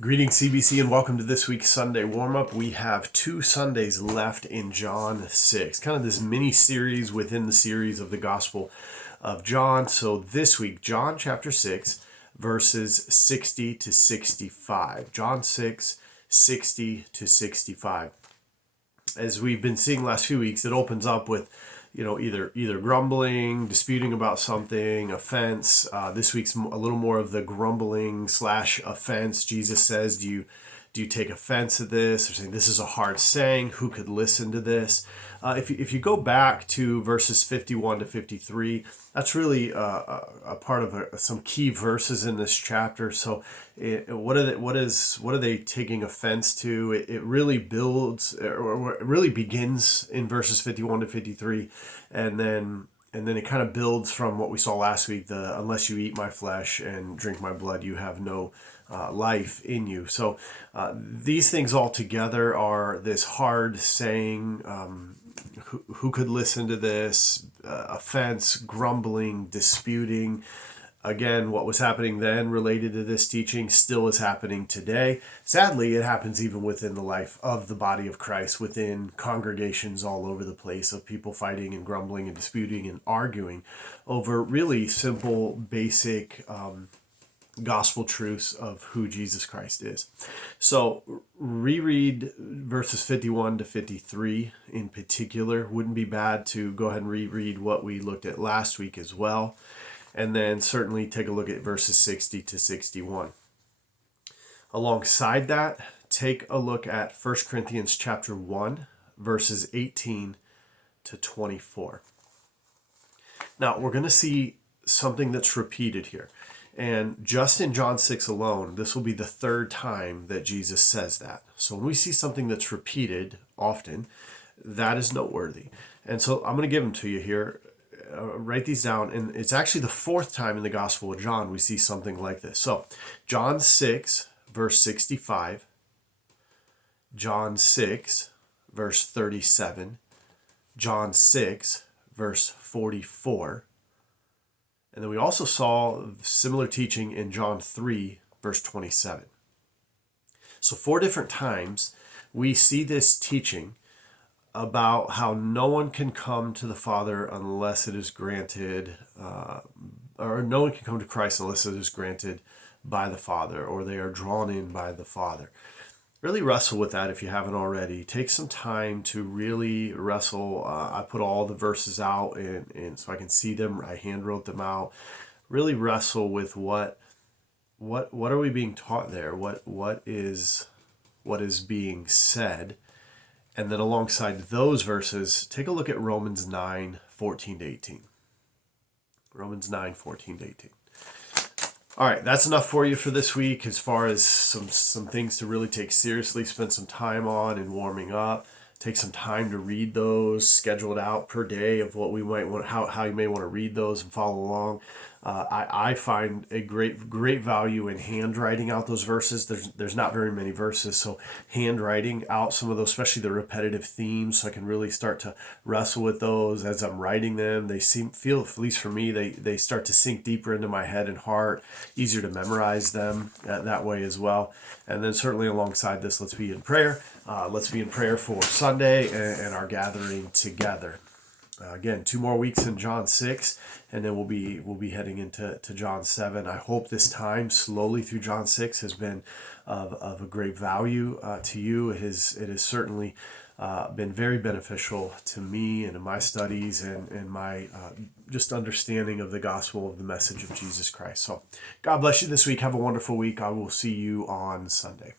Greetings, CBC, and welcome to this week's Sunday warm-up. We have 2 Sundays left in John 6, kind of this mini-series within the series of the Gospel of John. So this week, John chapter 6, verses 60 to 65. John 6, 60 to 65. As we've been seeing last few weeks, it opens up with either grumbling, disputing about something, offense. This week's a little more of the grumbling / offense. Jesus says, do you take offense at this? They're saying this is a hard saying. Who could listen to this? If you go back to verses 51 to 53, that's really a part of some key verses in this chapter. So what are they taking offense to? It really builds, or it really begins in verses 51 to 53, and then it kind of builds from what we saw last week, the unless you eat my flesh and drink my blood, you have no life in you. So these things all together are this hard saying, who could listen to this, offense, grumbling, disputing. Again, what was happening then related to this teaching still is happening today. Sadly, it happens even within the life of the body of Christ, within congregations all over the place, of people fighting and grumbling and disputing and arguing over really simple, basic gospel truths of who Jesus Christ is. So reread verses 51 to 53 in particular. Wouldn't be bad to go ahead and reread what we looked at last week as well. And then certainly take a look at verses 60 to 61. Alongside that, take a look at 1 Corinthians chapter 1, verses 18 to 24. Now, we're going to see something that's repeated here. And just in John 6 alone, this will be the 3rd time that Jesus says that. So when we see something that's repeated often, that is noteworthy. And so I'm going to give them to you here. Write these down, and it's actually the 4th time in the Gospel of John we see something like this. So John 6 verse 65, John 6 verse 37, John 6 verse 44, and then we also saw similar teaching in John 3 verse 27. So 4 different times we see this teaching about how no one can come to the Father unless it is granted, or no one can come to Christ unless it is granted by the Father, or they are drawn in by the Father. Really wrestle with that if you haven't already. Take some time to really wrestle. I put all the verses out and so I can see them. I hand wrote them out. Really wrestle with what are we being taught there? What is being said? And then alongside those verses, take a look at Romans 9, 14 to 18. Romans 9, 14 to 18. All right, that's enough for you for this week as far as some things to really take seriously, spend some time on and warming up. Take some time to read those, schedule it out per day of what we might want, how you may want to read those and follow along. I find a great value in handwriting out those verses. There's not very many verses, so handwriting out some of those, especially the repetitive themes, so I can really start to wrestle with those as I'm writing them. They feel, at least for me, they start to sink deeper into my head and heart. Easier to memorize them that way as well. And then certainly alongside this, let's be in prayer. Let's be in prayer for Sunday and our gathering together. Again, 2 more weeks in John 6, and then we'll be heading into John 7. I hope this time slowly through John 6 has been of a great value to you. It has certainly been very beneficial to me and in my studies and my just understanding of the gospel, of the message of Jesus Christ. So God bless you this week. Have a wonderful week. I will see you on Sunday.